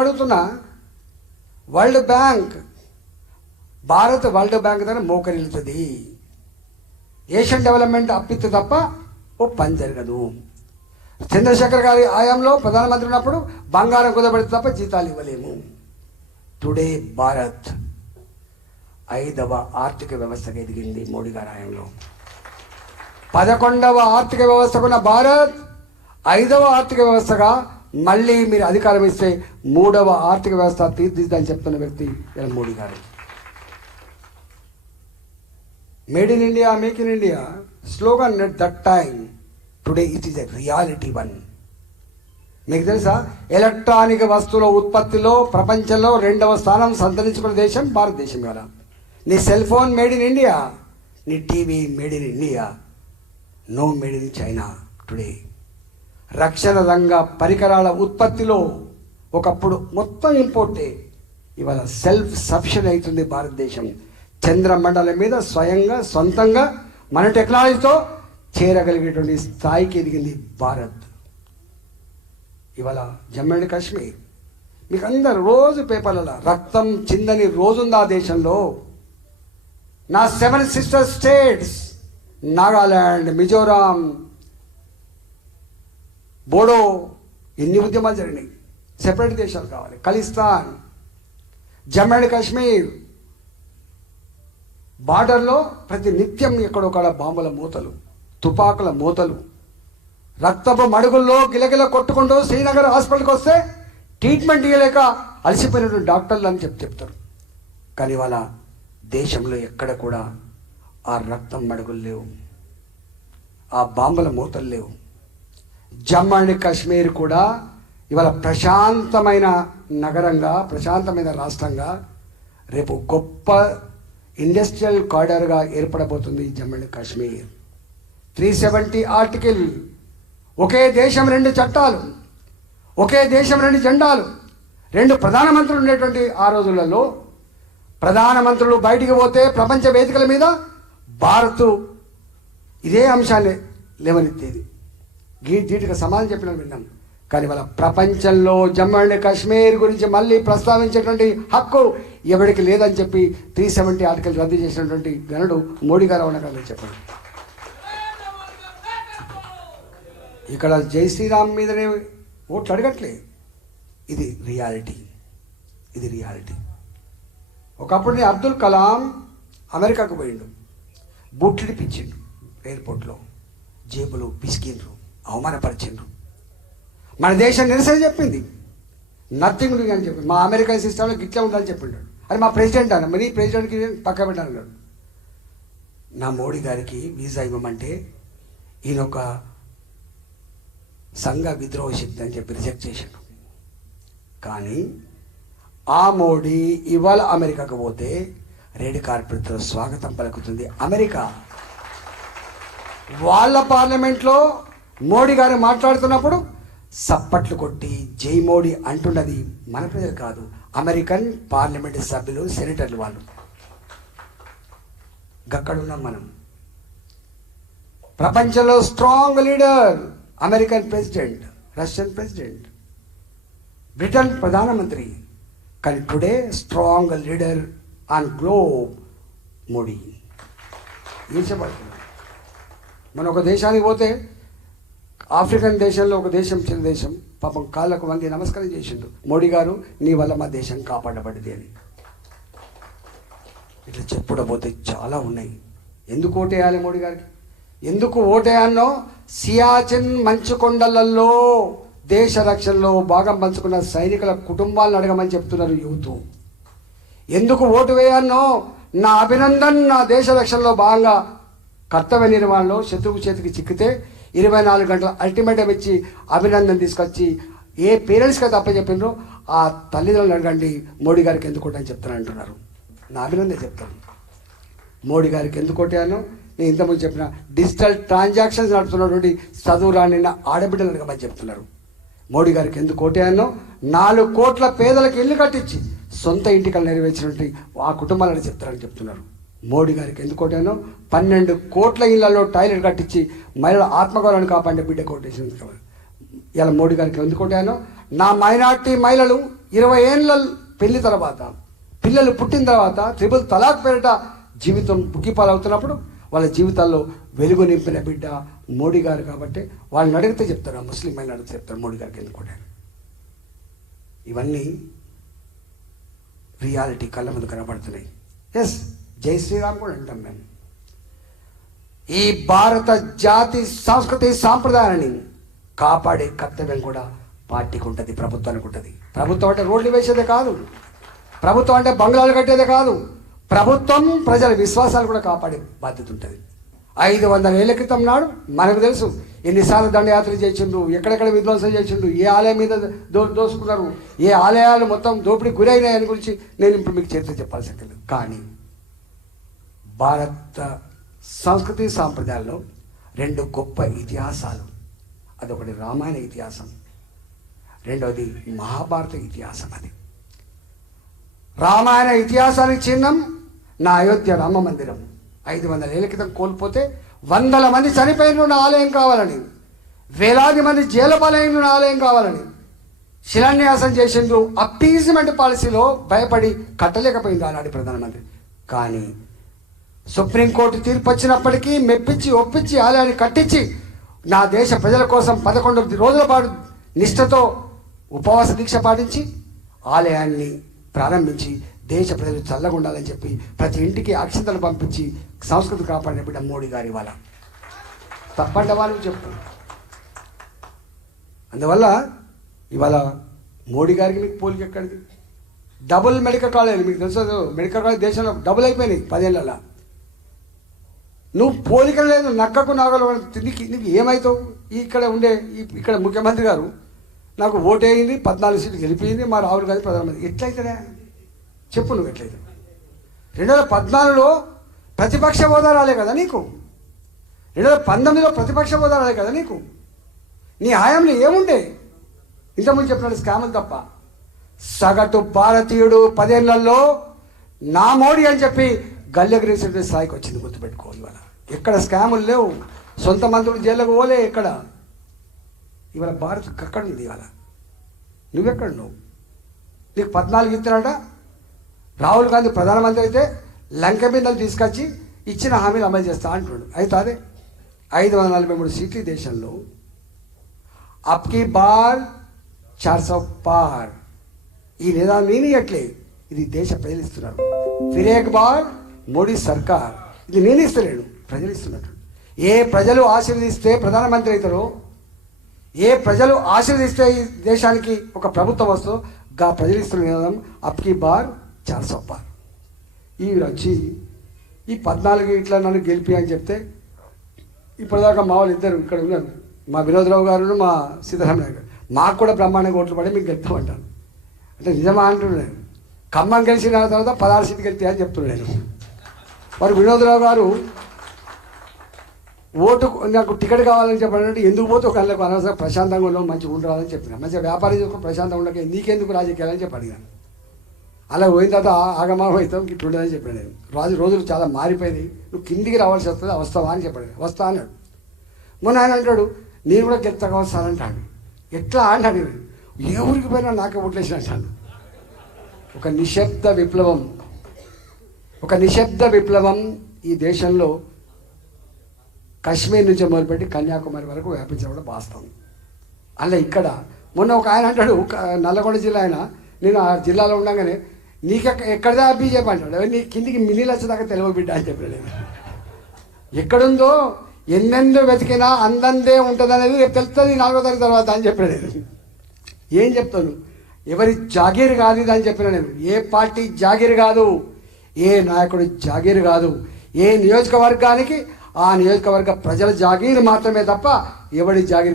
అడుగుతున్నా, world bank Bharat world bank దగ్గర మోకరిల్లుతుంది. Asian development అప్పిస్తే తప్ప ఓ పని జరగదు. చంద్రశేఖర్ గారి ఆయాంలో ప్రధానమంత్రి ఉన్నప్పుడు బంగారం కుదబడితే తప్ప జీతాలు ఇవ్వలేము. టుడే భారత్ 5వ ఆర్థిక వ్యవస్థగా ఎదిగింది మోడీ గారి ఆయంలో. 11వ ఆర్థిక వ్యవస్థకున్న భారత్ 5వ ఆర్థిక వ్యవస్థగా మళ్ళీ మీరు అధికారం ఇస్తే 3వ ఆర్థిక వ్యవస్థ తీర్చిదిద్దని చెప్తున్న వ్యక్తి మోడీ గారు. Made in India, make in India slogan at that time, today it is a reality one. మీకు తెలుసా, ఎలక్ట్రానిక్ వస్తువుల ఉత్పత్తిలో ప్రపంచంలో 2వ స్థానం సంతరించుకున్న దేశం భారతదేశం. కదా, నీ cell phone made in India, నీ TV made in India, no made in China. Today రక్షణ రంగ పరికరాల ఉత్పత్తిలో ఒకప్పుడు మొత్తం ఇంపోర్టే, ఇవాళ సెల్ఫ్ సఫిషియెంట్ అవుతుంది భారతదేశం. చంద్రమండలం మీద స్వయంగా సొంతంగా మన టెక్నాలజీతో చేరగలిగేటువంటి స్థాయికి ఎదిగింది భారత్. ఇవాళ జమ్మూ అండ్ కాశ్మీర్, మీకు అందరు రోజు పేపర్లలో రక్తం చిందని రోజుంది ఆ దేశంలో. నా 7 సిస్టర్ స్టేట్స్, నాగాల్యాండ్, మిజోరాం, బోడో, ఎన్ని ఉద్యమాలు జరిగినాయి. సెపరేట్ దేశాలు కావాలి. ఖలిస్తాన్, జమ్మూ అండ్ కాశ్మీర్ బార్డర్లో ప్రతి నిత్యం ఎక్కడొక్కడ బాంబుల మూతలు, తుపాకుల మూతలు, రక్తపు మడుగుల్లో గిలగిల కొట్టుకుంటూ శ్రీనగర్ హాస్పిటల్కి వస్తే ట్రీట్మెంట్ ఇవ్వలేక అలసిపోయినటువంటి డాక్టర్లు అని చెప్తారు. కానీ ఇవాళ దేశంలో ఎక్కడ కూడా ఆ రక్తం మడుగులు లేవు, ఆ బాంబుల మూతలు లేవు. జమ్మూ అండ్ కాశ్మీర్ కూడా ఇవాళ ప్రశాంతమైన నగరంగా, ప్రశాంతమైన రాష్ట్రంగా, రేపు గొప్ప ఇండస్ట్రియల్ కారిడార్గా ఏర్పడబోతుంది జమ్మూ అండ్ కాశ్మీర్. 370 ఆర్టికల్, ఒకే దేశం 2 చట్టాలు, ఒకే దేశం 2 జెండాలు, 2 ప్రధానమంత్రులు ఉండేటువంటి ఆ రోజులలో ప్రధానమంత్రులు బయటికి పోతే ప్రపంచ వేదికల మీద భారత్ ఇదే అంశాన్ని లేవనెత్తేది. గీటికి సమాధానం చెప్పిన విన్నాం. కానీ వాళ్ళ ప్రపంచంలో జమ్మూ అండ్ కాశ్మీర్ గురించి మళ్ళీ ప్రస్తావించేటువంటి హక్కు ఎవరికి లేదని చెప్పి 370 ఆర్టికల్ రద్దు చేసినటువంటి గనుడు మోడీ గారు అవునగా చెప్పండి. ఇక్కడ జై శ్రీరామ్ మీదనే ఓట్లు అడగట్లే. ఇది రియాలిటీ, ఇది రియాలిటీ. ఒకప్పుడు అబ్దుల్ కలాం అమెరికాకు పోయిండు, బూట్లు పిచ్చిండు ఎయిర్పోర్ట్లో, జేబులు పిసికిండ్రు, అవమానపరిచిండ్రు. మన దేశం నిరసన చెప్పింది, నథింగ్ డూయింగ్ అని చెప్పి, మా అమెరికన్ సిస్టంలో గిట్లా ఉండాలని చెప్పిండు. అది మా ప్రెసిడెంట్ అన్న, మరి ప్రెసిడెంట్కి పక్క పెట్టాలన్నాడు. నా మోడీ గారికి వీసా ఇవ్వమంటే ఈయన ఒక సంఘ విద్రోహ శక్తి అని చెప్పి రిజెక్ట్ చేశాడు. కానీ ఆ మోడీ ఇవాళ అమెరికాకు పోతే రెడ్ కార్పెట్తో స్వాగతం పలుకుతుంది అమెరికా. వాళ్ళ పార్లమెంట్లో మోడీ గారు మాట్లాడుతున్నప్పుడు సప్పట్లు కొట్టి జై మోడీ అంటున్నది మన ప్రజలు కాదు, అమెరికన్ పార్లమెంట్ సభ్యులు, సెనేటర్లు. వాళ్ళు గక్కడున్నాం మనం. ప్రపంచంలో strong leader American president, Russian president, Britain ప్రధానమంత్రి. కానీ today strong leader on globe Modi. ఈర్చబడుతుంది. మనం ఒక దేశానికి పోతే, ఆఫ్రికన్ దేశంలో ఒక దేశం, చిన్న దేశం, పాపం కాళ్ళకు వంగి నమస్కారం చేసిండు, మోడీ గారు నీ వల్ల మా దేశం కాపాడబడింది అని. ఇట్లా చెప్పుడబోతే చాలా ఉన్నాయి. ఎందుకు ఓటేయాలి మోడీ గారికి? ఎందుకు ఓటేయాలనో సియాచిన్ మంచు కొండలలో దేశ రక్షణలో భాగం పంచుకున్న సైనికుల కుటుంబాలను అడగమని చెప్తున్నారు యూత్. ఎందుకు ఓటు వేయాలనో నా అభినందన్, నా దేశ రక్షణలో భాగంగా కర్తవ్య నిర్వహణలో శత్రువు చేతికి చిక్కితే 24 గంటల అల్టిమేటం ఇచ్చి అభినందన తీసుకొచ్చి ఏ పేరెంట్స్కి అయితే అప్పచెప్పిండ్రో ఆ తల్లిదండ్రులను అడగండి మోడీ గారికి ఎందుకు ఓటని చెప్తాను అంటున్నారు. నా అభినందన చెప్తాను. మోడీ గారికి ఎందుకు ఓటేయాలో నేను ఇంతకుముందు చెప్పిన డిజిటల్ ట్రాన్సాక్షన్స్ నడుపుతున్నటువంటి చదువు రాని ఆడబిడ్డలు అడగమని చెప్తున్నారు. మోడీ గారికి ఎందుకు ఓటేయాలో 4 కోట్ల పేదలకు ఇల్లు కట్టించి సొంత ఇంటికలు నెరవేర్చినటువంటి ఆ కుటుంబాలను చెప్తారని చెప్తున్నారు. మోడీ గారికి ఎందుకు ఓటేయాలో 12 కోట్ల ఇళ్లలో టాయిలెట్ కట్టించి మహిళల ఆత్మగౌరవాన్ని కాపాడే బిడ్డ కోటేషన్. ఇలా మోడీ గారికి ఎందుకు ఓటేయాలో నా మైనార్టీ మహిళలు 20 ఏళ్ళ పెళ్లి తర్వాత పిల్లలు పుట్టిన తర్వాత ట్రిపుల్ తలాక్ పేరిట జీవితం బుగ్గిపాలవుతున్నప్పుడు వాళ్ళ జీవితాల్లో వెలుగు నింపిన బిడ్డ మోడీ గారు కాబట్టి వాళ్ళని అడిగితే చెప్తారు, ముస్లిం మహిళ అడిగితే చెప్తారు మోడీ గారికి ఎందుకుంటారు. ఇవన్నీ రియాలిటీ కళ్ళ ముందు కనబడుతున్నాయి. ఎస్, జై శ్రీరామ్ కూడా అంటాం మేము. ఈ భారత జాతి సంస్కృతి సాంప్రదాయాన్ని కాపాడే కర్తవ్యం కూడా పార్టీకి ఉంటుంది, ప్రభుత్వానికి ఉంటుంది. ప్రభుత్వం అంటే రోడ్లు వేసేదే కాదు, ప్రభుత్వం అంటే బంగ్లాలు కట్టేదే కాదు, ప్రభుత్వం ప్రజల విశ్వాసాలు కూడా కాపాడే బాధ్యత ఉంటుంది. 500 ఏళ్ల క్రితం నాడు మనకు తెలుసు ఎన్నిసార్లు దండయాత్ర చేసిండు, ఎక్కడెక్కడ విధ్వంసం చేసిండు, ఏ ఆలయం మీద దోసుకున్నారు, ఏ ఆలయాలు మొత్తం దోపిడీకి గురైనాయని గురించి నేను ఇప్పుడు మీకు చరిత్ర చెప్పాల్సి లేదు. కానీ భారత సంస్కృతి సాంప్రదాయాల్లో 2 గొప్ప ఇతిహాసాలు, అదొకటి రామాయణ ఇతిహాసం, రెండవది మహాభారత ఇతిహాసం. అది రామాయణ ఇతిహాసానికి చిహ్నం నా అయోధ్య రామ మందిరం. 500 ఏళ్ల క్రితం కోల్పోతే 100 మంది చనిపోయిన నా ఆలయం కావాలని, వేలాది మంది జైలపాలైన నా ఆలయం కావాలని శిలాన్యాసం చేసిండ్రు. అప్పీజ్మెంట్ పాలసీలో భయపడి కట్టలేకపోయింది ఆనాటి ప్రధానమంత్రి. కానీ సుప్రీంకోర్టు తీర్పు వచ్చినప్పటికీ మెప్పించి ఒప్పించి ఆలయాన్ని కట్టించి నా దేశ ప్రజల కోసం 11 రోజుల పాటు నిష్ఠతో ఉపవాస దీక్ష పాటించి ఆలయాన్ని ప్రారంభించి దేశ ప్రజలు చల్లగా ఉండాలని చెప్పి ప్రతి ఇంటికి అక్షంతలు పంపించి సంస్కృతి కాపాడిన బిడ్డ మోడీ గారి ఇవాళ తప్పంటే వాళ్ళు చెప్పు. అందువల్ల ఇవాళ మోడీ గారికి మీకు పోలిక ఎక్కడిది? డబుల్ మెడికల్ కాలేజ్ మీకు తెలుసు, మెడికల్ కాలేజ్ దేశంలో డబుల్ అయిపోయినాయి 10 ఏళ్ళ. నువ్వు పోలిక లేదు, నక్కకు నాగలు నీకు ఏమవుతావు? ఇక్కడ ఉండే ఇక్కడ ముఖ్యమంత్రి గారు నాకు ఓటేయింది, 14 సీట్లు గెలిపింది, మా రాహుల్ గాంధీ ప్రధానమంత్రి. ఎట్లయితేనే చెప్పు, నువ్వు ఎట్లయితే? 2014లో ప్రతిపక్ష హోదా రాలే కదా నీకు, 2019లో ప్రతిపక్ష హోదా రాలే కదా నీకు. నీ హయాంలో ఏముండే? ఇంతకుముందు చెప్పినట్టు స్కాములు తప్ప. సగటు భారతీయుడు 10 ఏళ్లలో నా మోడీ అని చెప్పి గల్లెగిరేసే స్థాయికి వచ్చింది, గుర్తుపెట్టుకోవాలి. ఇవాళ ఎక్కడ స్కాములు లేవు, సొంత మంత్రులు జైలుకు పోలే ఎక్కడ. ఇవాళ భారత్ అక్కడ ఉంది. ఇవాళ నువ్వెక్కడ నువ్వు? నీకు 14 ఇస్తున్నాడ. రాహుల్ గాంధీ ప్రధానమంత్రి అయితే లంక బిందెలు తీసుకొచ్చి ఇచ్చిన హామీలు అమలు చేస్తా అంటున్నాడు. అయితే అదే 543 సీట్లు దేశంలో అప్కి బార్ 400 పార్. ఈ లేదా నేను ఇవ్వట్లే, ఇది దేశ ప్రజలు ఇస్తున్నారు. ఫిరేక్ బార్ మోడీ సర్కార్, ఇది నేను ఇస్తలేను, ప్రజలు ఇస్తున్నట్టు. ఏ ప్రజలు ఆశీర్వదిస్తే ప్రధానమంత్రి అవుతారో, ఏ ప్రజలు ఆశీర్వదిస్తే ఈ దేశానికి ఒక ప్రభుత్వం వస్తుందో గా ప్రజలు ఇస్తున్న నినాదం అప్కి బార్ 400 పార్. ఈ వచ్చి ఈ 14 ఇట్లా నన్ను గెలిపి అని చెప్తే ఇప్పటిదాకా మా వాళ్ళు ఇద్దరు ఇక్కడ ఉన్నారు, మా వినోద్రావు గారు, మా సీతారామయ్య గారు. మాకు కూడా బ్రహ్మాండంగా ఓట్లు పడి మీకు గెలుస్తామంటాను. అంటే నిజమా అంటున్నాను. ఖమ్మం గెలిచిన తర్వాత 16 సీట్లు గెలితే అని చెప్తున్నాను. మరి వినోద్రావు గారు ఓటు నాకు టికెట్ కావాలని చెప్పాలంటే ఎందుకు పోతే ఒక నెలకు అనవసరం ప్రశాంతంగా ఉండవు, మంచిగా ఉండాలని చెప్పిన. మంచిగా వ్యాపారం చేసుకుని ప్రశాంతంగా ఉండక నీకెందుకు రాజకీయాలని చెప్పి అడిగాను. అలా పోయిన తర్వాత ఆగమాగం అవుతాం ఇప్పుడు ఉండదని చెప్పాను నేను. రోజులు చాలా మారిపోయినాయి, నువ్వు కిందికి రావాల్సి వస్తుంది, వస్తావా అని చెప్పాడు. వస్తా అన్నాడు. మొన్న ఆయన అంటాడు నేను కూడా గెలుతా వస్తానంటాడు. ఎట్లా అంటాడు? ఏ ఊరికి పోయినా నాకే ఓట్లేసిన అంటాడు. ఒక నిశ్శబ్ద విప్లవం ఈ దేశంలో కాశ్మీర్ నుంచి మొదలుపెట్టి కన్యాకుమారి వరకు వ్యాపించడం కూడా వాస్తవం. అలా ఇక్కడ మొన్న ఒక ఆయన అంటాడు, నల్లగొండ జిల్లా ఆయన, నేను ఆ జిల్లాలో ఉండగానే ఎక్కడిదా బీజేపీ అంటాడు. నీ కిందికి మిల్లీలు వచ్చేదాకా తెలివ బిడ్డ అని చెప్పాడు. నేను ఎక్కడుందో ఎన్నెందో వెతికినా అందందే ఉంటుంది అనేది రేపు తెలుస్తుంది 4వ తరగతి తర్వాత అని చెప్పాడు. నేను ఏం చెప్తాను? ఎవరి జాగీర్ కాదు ఇది అని చెప్పిన నేను. ఏ పార్టీ జాగీర్ కాదు, ఏ నాయకుడి జాగీర్ కాదు. ఏ నియోజకవర్గానికి ఆ నియోజకవర్గ ప్రజల జాగీర్ మాత్రమే తప్ప ఎవడి జాగీర్